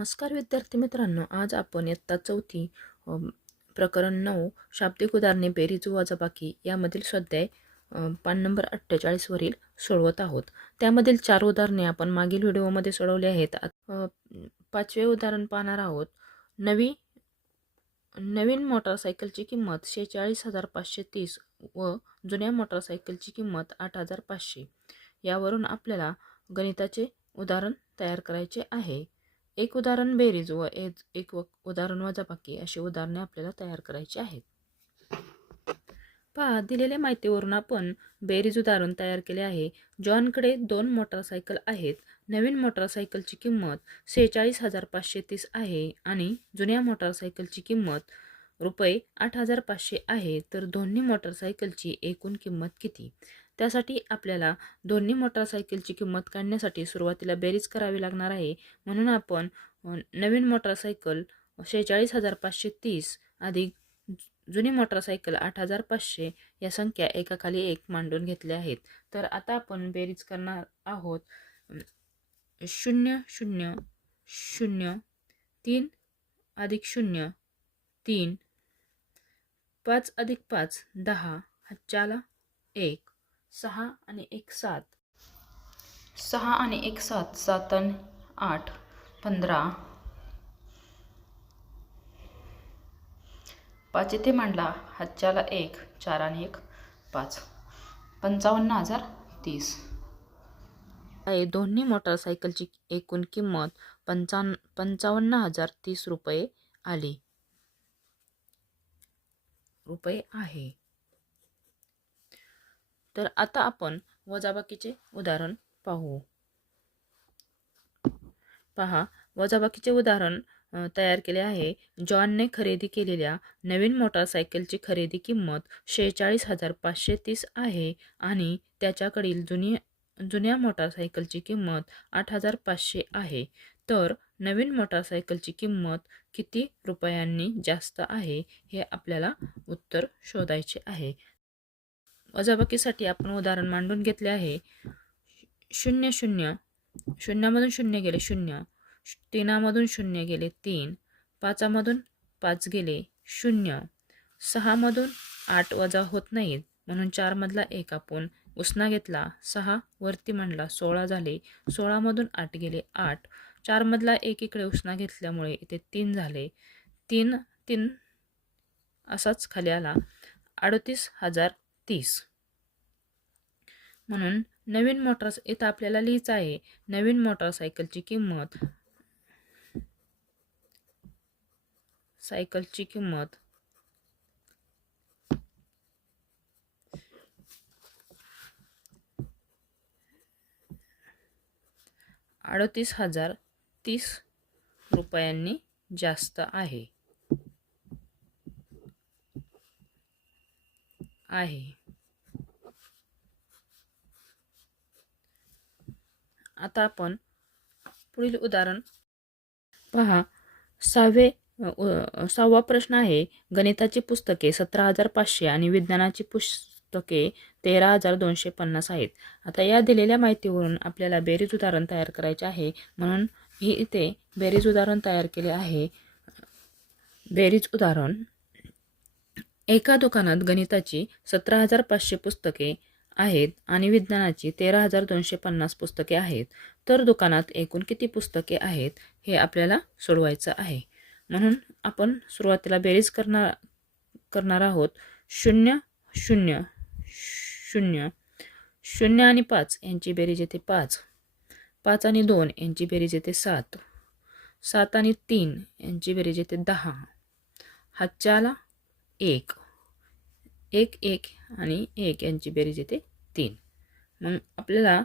नमस्कार विद्यार्थी मित्रांनो आज आपण इयत्ता चौथी प्रकरण नऊ शाब्दिक उदाहरणे बेरीज वजाबाकी यामधील स्वाध्याय पान नंबर अठ्ठेचाळीसवरील सोडवत आहोत. त्यामधील चार उदाहरणे आपण मागील व्हिडिओमध्ये सोडवली आहेत. पाचवे उदाहरण पाहणार आहोत. नवी नवीन मोटारसायकलची किंमत शेहेचाळीस हजार पाचशे तीस व जुन्या मोटारसायकलची किंमत आठ हजार पाचशे. यावरून आपल्याला गणिताचे उदाहरण तयार करायचे आहे. एक उदाहरण बेरीज व एक एक उदाहरण वजाबाकी अशी उदाहरणे आपल्याला तयार करायची आहेत. पहा दिलेल्या माहितीवरून आपण बेरीज उदाहरण तयार केले आहे. जॉनकडे दोन मोटारसायकल आहेत. नवीन मोटारसायकलची किंमत सेहेचाळीस हजार पाचशे तीस आहे आणि जुन्या मोटारसायकलची किंमत रुपये आठ हजार पाचशे आहे. तर दोन्ही मोटारसायकलची एकूण किंमत किती? त्यासाठी आपल्याला दोन्ही मोटारसायकलची किंमत काढण्यासाठी सुरुवातीला बेरीज करावी लागणार आहे. म्हणून आपण नवीन मोटारसायकल शेहेचाळीस हजार पाचशे तीस अधिक जु- जुनी मोटारसायकल आठ हजार पाचशे या संख्या एकाखाली एक मांडून घेतल्या आहेत. तर आता आपण बेरीज करणार आहोत शून्य शून्य शून्य तीन अधिक शून्य तीन पाच अधिक पाच दहा हातच्याला एक. सहा आणि एक सात. सहा आणि एक सात सात आणि आठ पंधरा. पाच इथे मांडला हातच्याला एक चार आणि एक पाच. पंचावन्न हजार तीस. आहे दोन्ही मोटारसायकलची एकूण किंमत पंचावन्न पंचावन्न हजार तीस रुपये आली. रुपये आहे. तर आता आपण वजाबाकीचे उदाहरण पाहू. पहा वजाबाकीचे उदाहरण तयार केले आहे. जॉनने खरेदी केलेल्या नवीन मोटारसायकलची खरेदी किंमत शेहेचाळीस हजार पाचशे तीस आहे आणि त्याच्याकडील जुनी जुन्या मोटारसायकलची किंमत आठ हजार पाचशे आहे. तर नवीन मोटारसायकलची किंमत किती रुपयांनी जास्त आहे हे आपल्याला उत्तर शोधायचे आहे. वजाबाकीसाठी आपण उदाहरण मांडून घेतले आहे. शून्य शून्य. शून्यामधून शून्य गेले शून्य. तीनामधून शून्य गेले तीन. पाचामधून पाच गेले शून्य. सहामधून आठ वजा होत नाहीत म्हणून चारमधला एक आपण उसना घेतला. सहा वरती मांडला सोळा झाले सोळामधून आठ गेले आठ. चारमधला एक इकडे उसना घेतल्यामुळे इथे तीन झाले. तीन तीन असाच खाली आला. अडतीस हजार तीस. म्हणून नवीन मोटर्स इथं आपल्याला लिहिचं आहे. नवीन मोटरसायकलची किंमत. सायकलची किंमत. अडतीस हजार तीस रुपयांनी जास्त आहे. आहे. आता आपण पुढील उदाहरण पहा. सहावे सहावा प्रश्न आहे गणिताची पुस्तके सतरा हजार पाचशे आणि विज्ञानाची पुस्तके तेरा हजार दोनशे पन्नास आहेत. आता या दिलेल्या माहितीवरून आपल्याला बेरीज उदाहरण तयार करायचे आहे. म्हणून ही इथे बेरीज उदाहरण तयार केले आहे. बेरीज उदाहरण एका दुकानात गणिताची सतरा हजार पाचशे पुस्तके आहेत आणि विज्ञानाची तेरा हजार दोनशे पन्नास पुस्तके आहेत. तर दुकानात एकूण किती पुस्तके आहेत हे आपल्याला सोडवायचं आहे. म्हणून आपण सुरुवातीला बेरीज करणार करणार आहोत. शून्य शून्य शून्य शून्य आणि पाच यांची बेरीज येते पाच. पाच आणि दोन यांची बेरीज येते सात. सात आणि तीन यांची बेरीज येते दहा. हातच्याला एक. एक एक आणि एक यांची बेरीज येते तीन. मग आपल्याला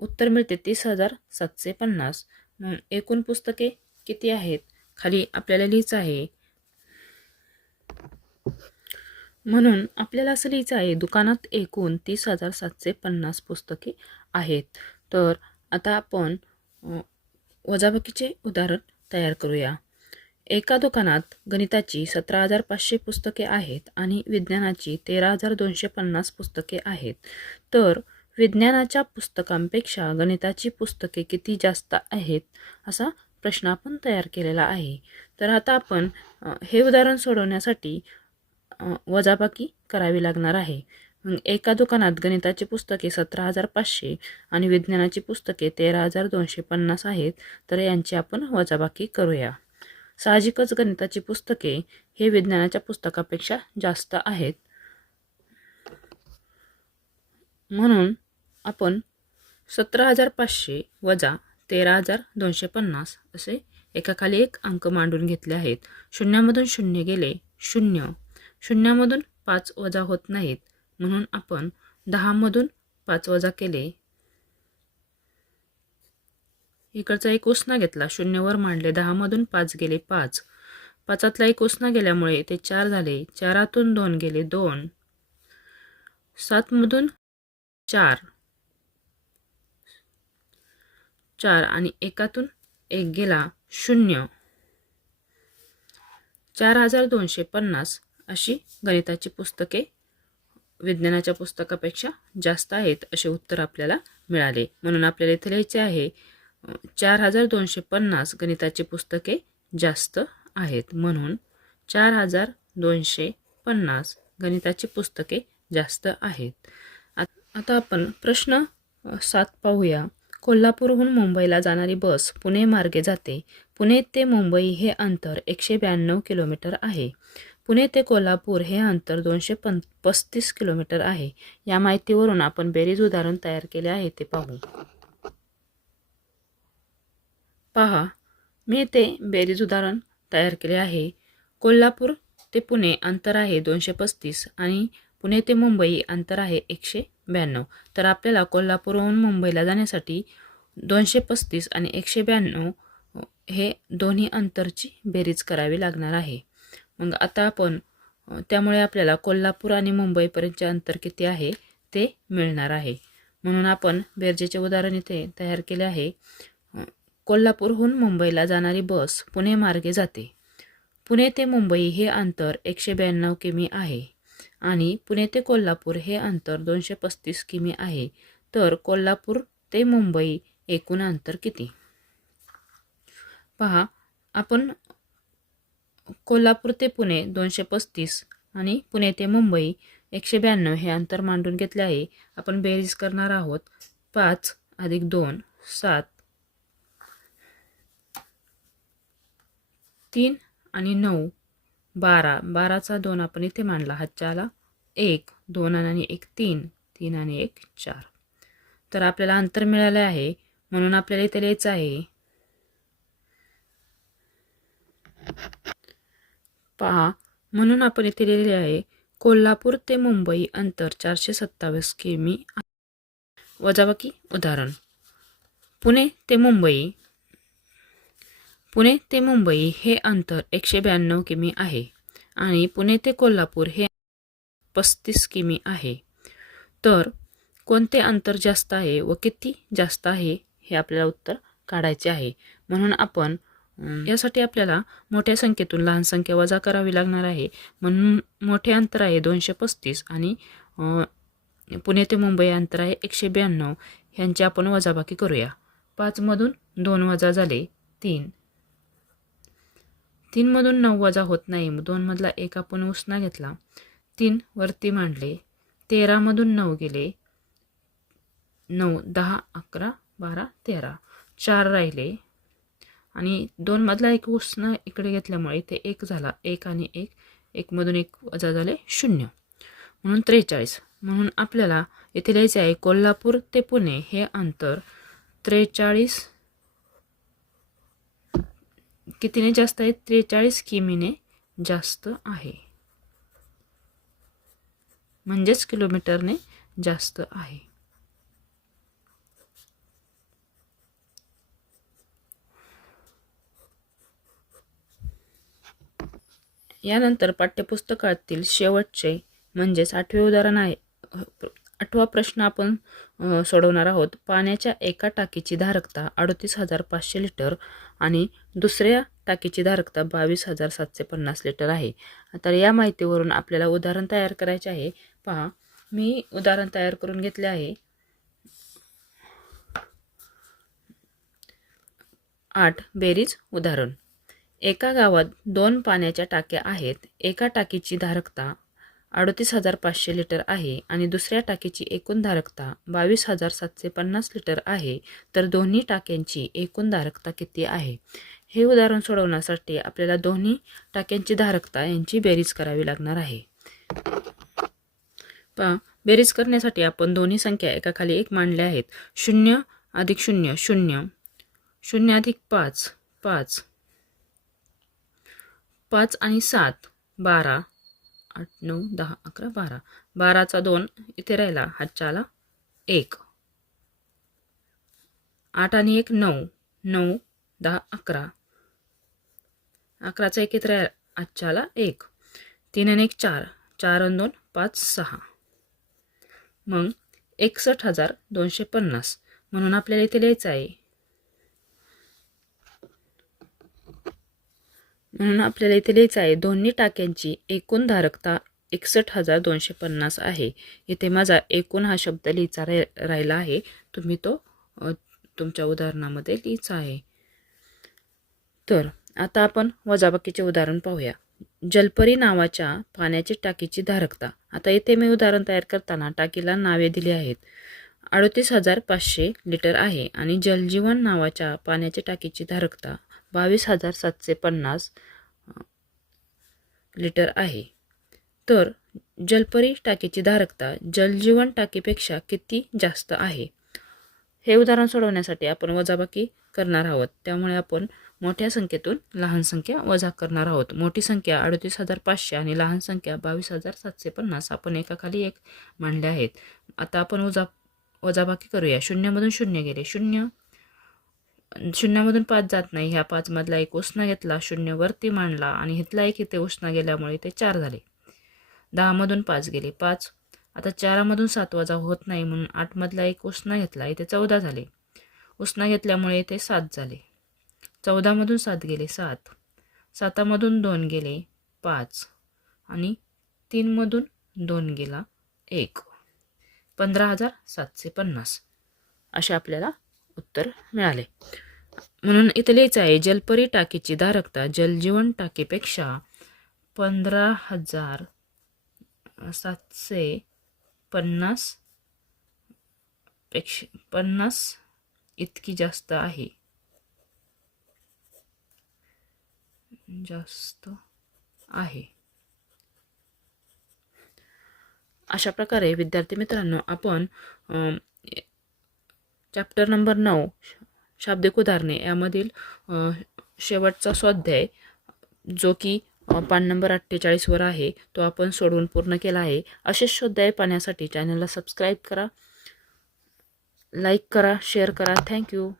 उत्तर मिळते तीस हजार सातशे पन्नास. मग एकूण पुस्तके किती आहेत? खाली आपल्याला लिहायचं आहे. म्हणून आपल्याला असं लिहायचं आहे दुकानात एकूण तीस हजार सातशे पन्नास पुस्तके आहेत. तर आता आपण वजाबाकीचे उदाहरण तयार करूया. एका दुकानात गणिताची सतरा हजार पाचशे पुस्तके आहेत आणि विज्ञानाची तेरा हजार दोनशे पन्नास पुस्तके आहेत. तर विज्ञानाच्या पुस्तकांपेक्षा गणिताची पुस्तके किती जास्त आहेत असा प्रश्न आपण तयार केलेला आहे. तर आता आपण हे उदाहरण सोडवण्यासाठी वजाबाकी करावी लागणार आहे. एका दुकानात गणिताची पुस्तके सतरा हजार पाचशे आणि विज्ञानाची पुस्तके तेरा हजार दोनशे पन्नास आहेत. तर यांची आपण वजाबाकी करूया. साहजिकच गणिताची पुस्तके हे विज्ञानाच्या पुस्तकापेक्षा जास्त आहेत. म्हणून आपण सतरा हजार पाचशे वजा तेरा हजार दोनशे पन्नास असे एकाखाली एक अंक मांडून घेतले आहेत. शून्यामधून शून्य गेले शून्य. शून्यामधून पाच वजा होत नाहीत. म्हणून आपण दहामधून पाच वजा केले इकडचा एक उसना घेतला. शून्यवर मांडले. दहामधून पाच गेले पाच. पाचातला एक उसना गेल्यामुळे ते चार झाले. चारातून दोन गेले दोन. सातमधून चार. चार आणि एकातून एक गेला शून्य. चार हजार दोनशे पन्नास अशी गणिताची पुस्तके विज्ञानाच्या पुस्तकापेक्षा जास्त आहेत असे उत्तर आपल्याला मिळाले. म्हणून आपल्याला इथे लिहायचे आहे चार हजार दोनशे पन्नास गणिताची पुस्तके जास्त आहेत म्हणून चार हजार दोनशे पन्नास गणिताची पुस्तके जास्त आहेत. आता आपण प्रश्न सात पाहूया. कोल्हापूरहून मुंबईला जाणारी बस पुणे मार्गे जाते. पुणे ते मुंबई हे अंतर एकशे ब्याण्णव किलोमीटर आहे. पुणे ते कोल्हापूर हे अंतर दोनशे पं पस्तीस किलोमीटर आहे. या माहितीवरून आपण बेरीज उदाहरण तयार केले आहे ते पाहू. पहा मी येथे बेरीज उदाहरण तयार केले आहे. कोल्हापूर ते पुणे अंतर आहे दोनशे पस्तीस आणि पुणे ते मुंबई अंतर आहे एकशे ब्याण्णव. तर आपल्याला कोल्हापूरहून मुंबईला जाण्यासाठी दोनशे पस्तीस आणि एकशे ब्याण्णव हे दोन्ही अंतरची बेरीज करावी लागणार आहे. मग आता आपण त्यामुळे आपल्याला कोल्हापूर आणि मुंबईपर्यंतचे अंतर किती आहे ते मिळणार आहे. म्हणून आपण बेरजेचे उदाहरण इथे तयार केले आहे. कोल्हापूरहून मुंबईला जाणारी बस पुणे मार्गे जाते. पुणे ते मुंबई हे अंतर एकशे ब्याण्णव किमी आहे आणि पुणे ते कोल्हापूर हे अंतर दोनशे पस्तीस किमी आहे. तर कोल्हापूर ते मुंबई एकूण अंतर किती? पहा आपण कोल्हापूर ते पुणे दोनशे पस्तीस आणि पुणे ते मुंबई एकशे ब्याण्णव हे अंतर मांडून घेतले आहे. आपण बेरीज करणार आहोत पाच अधिक दोन सात तीन आणि नऊ. बारा. बाराचा दोन आपण इथे मांडला. हातच्याला एक दोन आणि एक तीन. तीन आणि एक चार. तर आपल्याला अंतर मिळालं आहे. म्हणून आपल्याला इथे लिहायचं आहे. पहा. म्हणून आपण इथे लिहिलेले आहे कोल्हापूर ते मुंबई अंतर चारशे सत्तावीस किमी वजाबाकी उदाहरण. पुणे ते मुंबई पुणे ते मुंबई हे अंतर एकशे ब्याण्णव किमी आहे आणि पुणे ते कोल्हापूर हे पस्तीस किमी आहे. तर कोणते अंतर जास्त आहे व किती जास्त आहे हे आपल्याला उत्तर काढायचे आहे. म्हणून आपण यासाठी आपल्याला मोठ्या संख्येतून लहान संख्या वजा करावी लागणार आहे. म्हणून मोठे अंतर आहे दोनशे पस्तीस आणि पुणे ते मुंबई अंतर आहे एकशे ब्याण्णव. ह्यांची आपण वजाबाकी करूया. पाचमधून दोन वजा झाले तीन. तीनमधून नऊ वजा होत नाही. दोनमधला एक आपण उसना घेतला. तीन वरती मांडले. तेरामधून नऊ गेले. नऊ दहा अकरा बारा तेरा. चार राहिले. आणि दोनमधला एक उसना इकडे घेतल्यामुळे इथे एक झाला. एक आणि एक. एकमधून एक वजा झाले शून्य. म्हणून त्रेचाळीस. म्हणून आपल्याला इथे लिहायचे आहे कोल्हापूर ते पुणे हे अंतर त्रेचाळीस कितीने जास्त आहे त्रेचाळीस किमीने जास्त आहे. म्हणजेच किलोमीटरने जास्त आहे. यानंतर पाठ्यपुस्तकातील शेवटचे म्हणजेच आठवे उदाहरण आहे आठवा प्रश्न आपण सोडवणार आहोत. पाण्याच्या एका टाकीची धारकता अडतीस हजार पाचशे लिटर आणि दुसऱ्या टाकीची धारकता बावीस हजार सातशे पन्नास लिटर आहे. तर या माहितीवरून आपल्याला उदाहरण तयार करायचे आहे. पहा मी उदाहरण तयार करून घेतले आहे. आठ बेरीज उदाहरण. एका गावात दोन पाण्याच्या टाक्या आहेत. एका टाकीची धारकता अडतीस हजार पाचशे लिटर आहे आणि दुसऱ्या टाकीची एकूण धारकता बावीस हजार सातशे पन्नास लिटर आहे. तर दोन्ही टाक्यांची एकूण धारकता किती आहे? हे उदाहरण सोडवण्यासाठी आपल्याला दोन्ही टाक्यांची धारकता यांची बेरीज करावी लागणार आहे. पहा बेरीज करण्यासाठी आपण दोन्ही संख्या एकाखाली एक मांडल्या आहेत. शून्य अधिक शून्य शून्य. शून्य अधिक पाच पाच. पाच आणि सात बारा. आठ नऊ दहा अकरा बारा. बाराचा दोन इथे राहिला हातच्या आला एक. आठ आणि एक नऊ. नऊ दहा अकरा. अकराचा एक इथे राहिला एक. तीन आणि एक चार. चार आणि दोन पाच सहा. मग एकसष्ट हजार दोनशे पन्नास. म्हणून आपल्याला इथे लिहायचं आहे. म्हणून आपल्याला इथे लिहायचं आहे दोन्ही टाक्यांची एकूण धारकता एकसष्ट हजार दोनशे पन्नास आहे. इथे माझा एकूण हा शब्द लिहायचा राहि राहिला आहे. तुम्ही तो तुमच्या उदाहरणामध्ये लिहायचा आहे. तर आता आपण वजाबाकीचे उदाहरण पाहूया. जलपरी नावाच्या पाण्याची टाकीची धारकता. आता इथे मी उदाहरण तयार करताना टाकीला नावे दिली आहेत. अडतीस हजार पाचशे लिटर आहे आणि जलजीवन नावाच्या पाण्याची टाकीची धारकता बावीस हजार सातशे पन्नास लिटर आहे. तर जलपरी टाकीची धारकता जलजीवन टाकीपेक्षा किती जास्त आहे? हे उदाहरण सोडवण्यासाठी आपण वजाबाकी करणार आहोत. त्यामुळे आपण मोठ्या संख्येतून लहान संख्या वजा करणार आहोत. मोठी संख्या अडतीस हजार पाचशे आणि लहान संख्या बावीस हजार सातशे पन्नास आपण एकाखाली एक मांडले आहेत. आता आपण वजा वजाबाकी करूया. शून्यमधून शून्य गेले. शून्य शून्यामधून पाच जात नाही. ह्या पाचमधला एक उष्णा घेतला शून्य वरती मांडला आणि इथला एक इथे उष्णा गेल्यामुळे ते चार झाले. दहामधून पाच गेले. पाच. आता चारामधून सात वजा होत नाही म्हणून आठमधला एक उष्णा घेतला. इथे चौदा झाले. उष्णा घेतल्यामुळे इथे सात झाले. चौदामधून सात गेले. सात. सातामधून दोन गेले. पाच. आणि तीनमधून दोन गेला एक. पंधरा हजार सातशे पन्नास. असे आपल्याला उत्तर मिळाले. म्हणून इथे लिहायचं आहे जलपरी टाकीची धारकता जलजीवन टाकीपेक्षा पंधरा हजार सातशे पन्नासपेक्षा पन्नास इतकी जास्त आहे. जास्त आहे. अशा प्रकारे विद्यार्थी मित्रांनो आपण चॅप्टर नंबर नऊ शाब्दिक उदाहरणे यामधील शेवटचा स्वाध्याय जो की पान नंबर अठ्ठेचाळीसवर आहे तो आपण सोडवून पूर्ण केला आहे. असेच स्वाध्याय पाहण्यासाठी चॅनलला सबस्क्राईब करा लाईक करा शेअर करा. थँक्यू